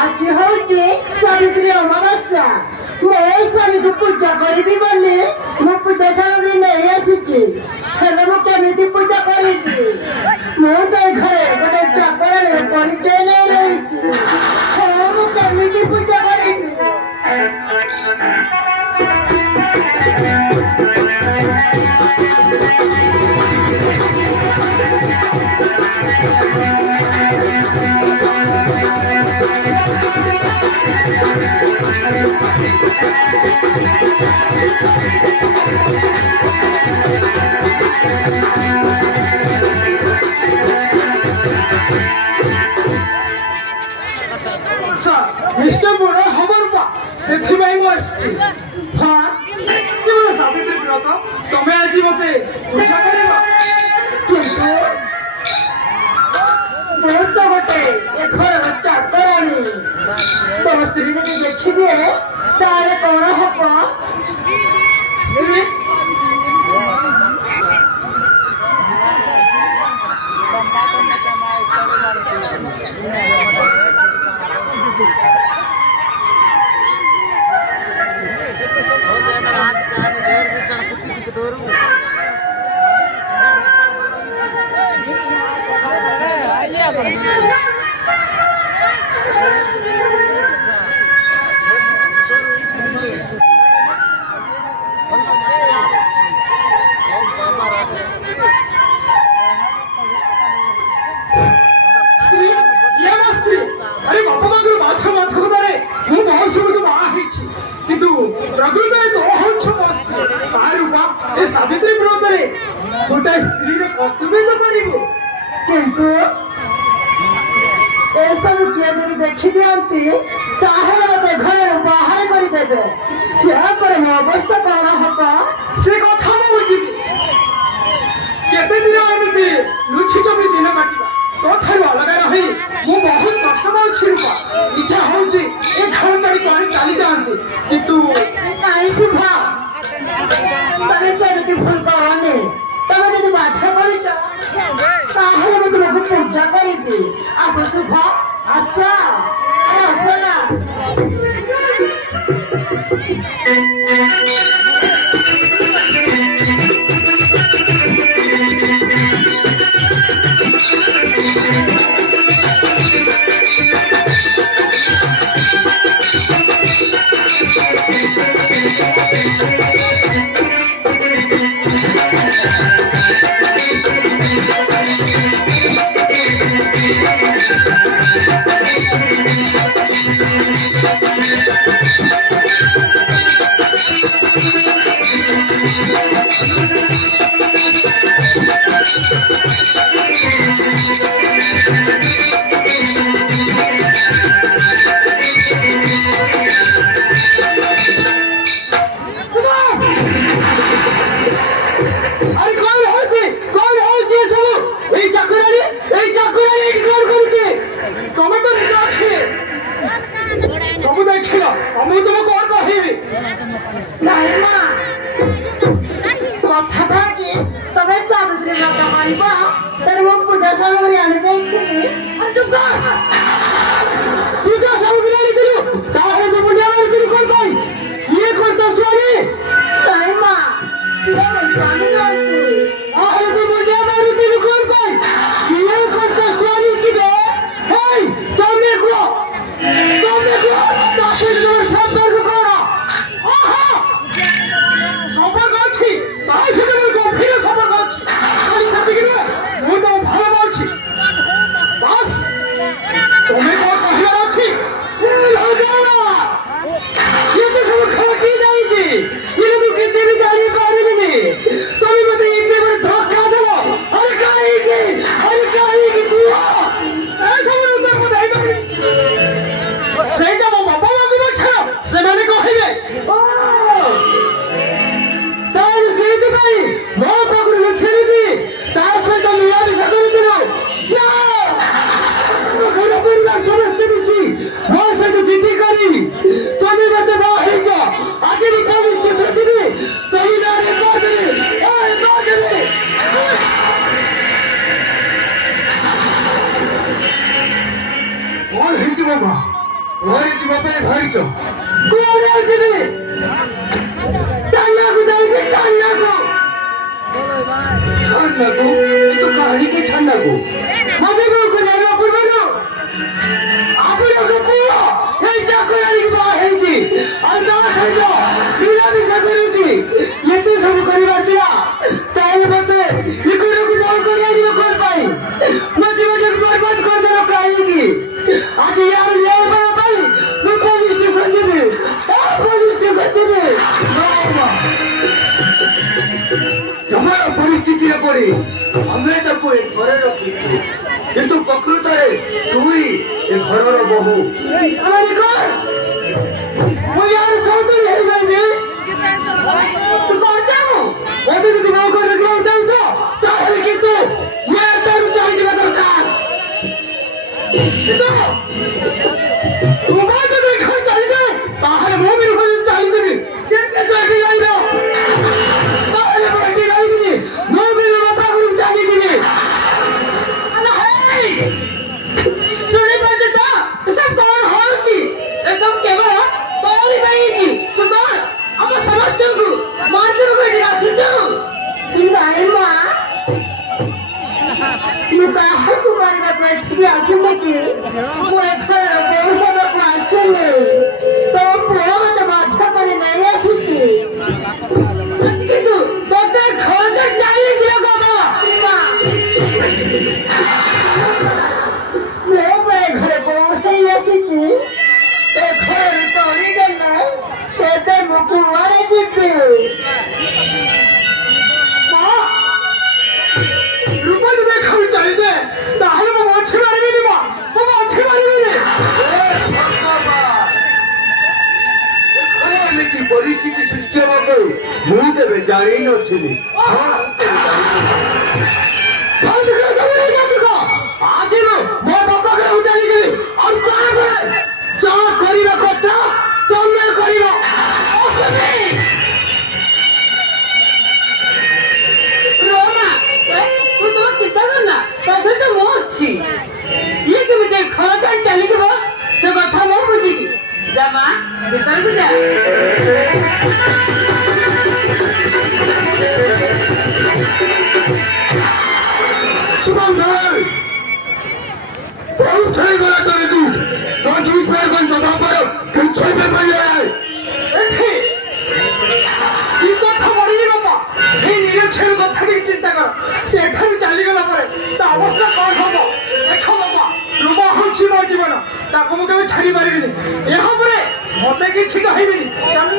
ଆଜି ହଉଛି ସାବିତ୍ରୀ ଅମାବାସ୍ୟା। ମୋ ସ୍ୱାମୀକୁ ପୂଜା କରିବି ବୋଲି ମୁଁ ପୂଜା ସାମଗ୍ରୀ ନେଇ ଆସିଛି। ହେଲେ ମୁଁ କେମିତି ପୂଜା କରିବି? ମୁଁ ତ ଏ ଘରେ ଗୋଟେ ଚାକରାଣୀ ପରିଚୟ ନେଇ ରହିଛି। ହଁ, ମୁଁ କେମିତି ପୂଜା କରିବି? মিস্টার বড় খবর পা ସେଥିପାଇଁ ମୁଁ ଆସିଛି। ହଁ, କେବଳ ସାବିତ୍ରୀ ବ୍ରତ ତମେ ଆଜି ମତେ ପୂଜା କରିବ। କିନ୍ତୁ ମୁଁ ତ ଗୋଟେ ଏ ଘରର ଚାକରାଣୀ। ତମ ସ୍ତ୍ରୀ ଯଦି ଦେଖିଦିଏ ତାହେଲେ କଣ ହବ? ସ୍ତ୍ରୀ ଆରେ ବାପା ମାଙ୍କର ମାଛ ମାଥକତାରେ ମୁଁ ମହୋତ୍ସବକୁ ବାହା ହେଇଛି। କିନ୍ତୁ ପ୍ରକୃତରେ ତ ହଉଛ ମୋ ସ୍ତ୍ରୀ। ତାର ବାପ ଏ ସାବିତ୍ରୀ ବ୍ରତରେ ଗୋଟାଏ ସ୍ତ୍ରୀର କର୍ତ୍ତବ୍ୟ ତ କରିବୁ। କିନ୍ତୁ ଏସବୁ କିଏ ଯଦି ଦେଖିଦିଅନ୍ତି ତାହେଲେ ମତେ ଘରରୁ ବାହାର କରିଦେବେ। ଏହାପରେ ମୋ ଅବସ୍ଥା କଣ ହବ? ସେ କଥା ମୁଁ ବୁଝିବି। କେତେ ଦିନ ଏମିତି ଲୁଚି ଚବି ଦିନ କାଟିବା। ତୋଠାରୁ ଅଲଗା ରହି ମୁଁ ବହୁତ କଷ୍ଟ ପାଉଛି ରୂପା। ଇଚ୍ଛା ହଉଛି ଏ ଘର ଛାଡ଼ି କୁଆଡ଼େ ଚାଲିଯାଆନ୍ତି। କିନ୍ତୁ ନାଇଁ ଶୁଭ, ତମେ ସେମିତି ଭୁଲ କରନି। ତମେ ଯଦି ବାଧ୍ୟ କରୁଛ ତାହେଲେ ମୁଁ ତୁମକୁ ପୂଜା କରିବି। ଆସ ଶୁଭ, ଆସ ଆସ ନା। ସବୁ ଦେଖିଲ, ମୁଁ ତୁମକୁ କଣ କହିବି? ନାଇଁ ମା, କଥା କଣ କି ତମେ ସାବିତ୍ରୀ ବ୍ରତ କରିବ, ତେଣୁ ମୁଁ ପୂଜା ସାମଗ୍ରୀ ଆଣି ଦେଇଥିଲି। ପୂଜା ସାମଗ୍ରୀ ଆଣିଥିଲୁ, ତାହେଲେ ତୁ ମୁଣ୍ଡିଆ ମାରୁଥିଲୁ କଣ ପାଇଁ? ସିଏ କଣ ତୋ ସ୍ୱାମୀ? ନାଇଁ ମା, ସିଏ ମୋ ସ୍ୱାମୀ ନୁହନ୍ତି। ତାହେଲେ ତୁ ମୁଣ୍ଡିଆ ମାରୁଥିଲୁ କଣ ପାଇଁ? ସିଏ କଣ ତୋ ସ୍ୱାମୀ କିବେ? ହେଇ, ତମେ କୁହ ତା ସହିତ ତମର ସମ୍ପର୍କ କଣ? ସମ୍ପର୍କ ଅଛି, ତା ସହିତ ମୋର ଗଭୀର ସମ୍ପର୍କ ଅଛି। ଖାଲି ସେତିକି ନୁହେଁ, ମୁଁ ତମକୁ ଭଲ ପାଉଛି। ବାସ୍, ତମେ କଣ କହିବାର ଅଛି? ଏତେ ସବୁ ଖଟି ଯାଇଛି, ମୁଁ କିଛି ବି ଜାଣିପାରିଲିନି। ତମେ ମତେ ଏତେ ବଡ଼ ଧକ୍କା ଦେଲ। ଆରେ କାହିଁକି କୁହ? ଏସବୁ ଉତ୍ତର ମୁଁ ଦେଇପାରିବି। ସେଇଟା ମୋ ବାପା ମାଙ୍କୁ ପଚାର, ସେମାନେ କହିବେ। ତାହେଲେ ସେଇଥିପାଇଁ ମୋ ପାଖରୁ ଲୁଚେଇଛି, ତା ସହିତ ମିଳାମିଶା କରୁଥିଲୁ। ଘର ପରିବାର ସମସ୍ତେ ମିଶି ମୋ ସହିତ ଜିଦି କରି ତମେ ମତେ ବାହା ହେଇଛ। ଆଜି ବି ପୋଲିସ ଷ୍ଟେସନ ଯିବି, ତମେ ନାଁରେ କରିଦେବି। କଣ ହେଇଯିବ ମା? ଘରେ ଯିବା ପାଇଁ ବାହାରିଛ କୁଆଡେ ଆଉ ଯିବି ଥାନାକୁ ଯାଉଛି ଥାନାକୁ କିନ୍ତୁ କାହିଁକି ଥାନାକୁ ମତେ କଣ ଜାଣିବା ପୂର୍ବରୁ ଆପଣଙ୍କ ପୁଅ ଏଇ ଚାକରାଣିକି ବାହା ହେଇଛି ଆଉ ତା ସହିତ ମିଳାମିଶା କରୁଛି ଏତେ ସବୁ କରିବାର ଥିଲା ତାହେଲେ ମତେ ଇକୁରକୁ ବଳ କରି ଆଣିବ କଣ ପାଇଁ ମୋ ଜୀବନକୁ ବର୍ବାଦ କରିଦେଲ କାହିଁକି ଆଜି ୟାର ନ୍ୟାୟ ପାଇବା ପାଇଁ ମୁଁ ପୋଲିସ ଷ୍ଟେସନ ଯିବି ପୋଲିସ ଷ୍ଟେସନ ଯିବି ତମର ପରିସ୍ଥିତିରେ ପଡି ଆମେ ତାକୁ ଏ ଘରେ ରଖିଛୁ କିନ୍ତୁ ପ୍ରକୃତରେ ତୁଇ ଏ ଘରର ବୋହୂ ମୁଁ ୟାର ସୌନ୍ଦର୍ଯ୍ୟ ହେଇଯାଇବି ତୁ କଣ ଚାହୁଁ ଏବେ ଯଦି ବୋହୂ କରି ରଖିବାକୁ ଚାହୁଁଛ ତାହେଲେ କିନ୍ତୁ ୟାର ତାରୁ ଚାଲିଯିବା ଦରକାର ତୁ ମା ଯଦି ଘରେ ଚାଲିଯାଏ ତାହେଲେ ମୁଁ ବି ଘରେ ଚାଲିଯିବି ସେମିତି ତ ଏଠି ରହିବ ତାହେଲେ ମୁଁ ଏଠି ରହିବିନି ମୁଁ ବି ମୋ ବାପା ଘରକୁ ଚାଲିଯିବି ଶୁଣିପାରୁଛ ତ ଏସବୁ କଣ ହଉଛି ଏସବୁ କେବଳ ତୋରି ପାଇଁ ହେଇଛି ତୁ କଣ ଆମ ସମସ୍ତଙ୍କୁ ମାଧ୍ୟମକୁ ଏଠି ଆସୁଛୁ ନାଇଁ ମା ମୁଁ କାହାକୁ ମାରିବାକୁ ଏଠିକି ଆସିନି କି ମୁଁ ଏ ଘରର ବୋହୂ ହେବାକୁ ଆସିନି ତୋ ପୁଅ ମତେ ବାଧ୍ୟ କରି ନେଇ ଆସିଛି କିନ୍ତୁ ତୋତେ ଘରଟା ଚାଲିଯିବ ବାବା ମୁଁ ଏ ଘରେ ବୋହୂ ହେଇ ଆସିଛି ଏ ଘରରୁ ତୋଳିଦେଲେ ତେବେ ମୁଁ କୁଆଡ଼େ ଯିବି ରୂପ ଯଦି ଖାଲି ଚାଲିଯାଏ ତାହେଲେ ମୁଁ ମଛି ମାରିବିନି ମା ମୁଁ ମଛି ମାରିବିନି ଏମିତି ପରିସ୍ଥିତି ସୃଷ୍ଟି ହେବାକୁ ମୁଁ ତେବେ ଜାଣିନଥିଲି ଆଜି ମୁଁ ମୋ ବାପା ଘରକୁ ଚାଲିଯିବି ଆଉ ତାପରେ ଯାହା କରିବା କଥା ତମେ କରିବ ତୁ ତମ ଚିନ୍ତା କରନା ତା ସହିତ ମୁଁ ଅଛି ଇଏ କେମିତି ଘର କାହିଁ ଚାଲିଯିବ ସେ କଥା ମୁଁ ବୁଝିବି ଯା ମା ଭିତରକୁ ଯା शुभम भाई बहुत सही गला करे तू आज बीच में कोई बाबा पर पीछे पे पड़ जाए देखी की কথা বলিনি বাবা এই নিরক্ষের কথা কি চিন্তা কর সেখানে চালি গলা পরে তা অবস্থা কোন হবো দেখো বাবা রূপা হচ্ছে ମୋ ଜୀବନ ତାକୁ ମୁଁ କେବେ ଛାଡ଼ି ପାରିବିନି ଏହା ପରେ ମତେ କିଛି କହିବିନି ଚାଲ